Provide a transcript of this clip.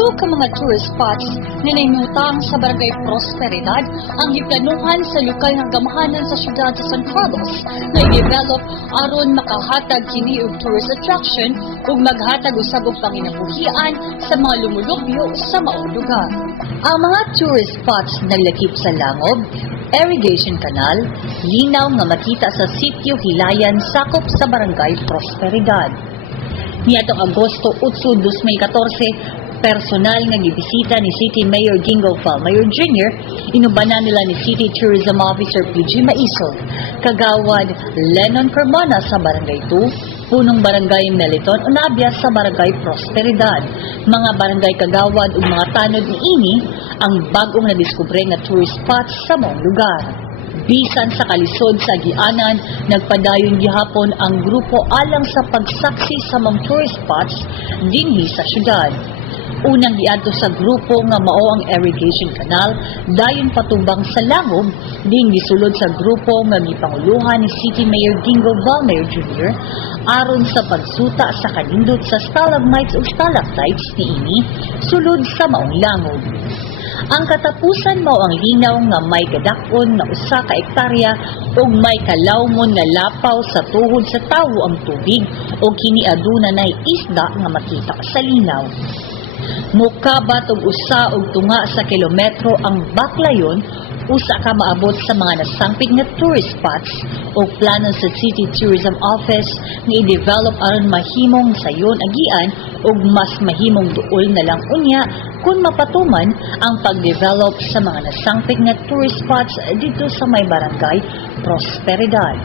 Pito ka mga tourist spots na naimutang sa Barangay Prosperidad ang giplanuhan sa lokal nga gamahanan sa syudad sa San Carlos na i-develop aron makahatag kini og tourist attraction ug maghatag usab og panginabuhian sa mga lumulubyo sa maong lugar. Ang mga tourist spots naglakip sa Langob, irrigation canal, linaw nga makita sa sitio Hilayan sakop sa Barangay Prosperidad. Niadtong Agosto 8, 2014, personal nga gibisita ni City Mayor Gingo Falmayor Jr. inubanan nila ni City Tourism Officer PG Maisol, Kagawad Lennon Carmona sa Barangay 2, Punong Barangay Meliton Unabia sa Barangay Prosperidad, mga barangay kagawad ug mga tanod niini ang bagong nadiskubre nga tourist spots sa maong lugar. Bisan sa kalisod sa agianan, nagpadayon gihapon ang grupo alang sa pagsaksi sa mga tourist spots dinhi sa syudad. Unang giadto sa grupo nga mao ang irrigation canal, dayon patubang sa Langob, din gisulod sa grupo nga gipanguluhan ni City Mayor Gingo Falmayor Jr. aron sa pagsuta sa kanindot sa stalagmites ug stalactites niini sulod sa maong Langob. Ang katapusan mao ang linaw nga may kadakon na 1 ka hektarya ug may kalawmon nga lapaw sa tuhod sa tawo ang tubig ug kini aduna nay isda nga makita sa linaw. Mukabat og 1 og tunga sa kilometro ang baklayon, usa ka maabot sa mga nasangpit nga tourist spots o plano sa City Tourism Office nga i-develop aron mahimong sayon agian ug mas mahimong duol na lang unya kung mapatuman ang pag-develop sa mga nasangpit nga tourist spots dito sa may Barangay Prosperidad.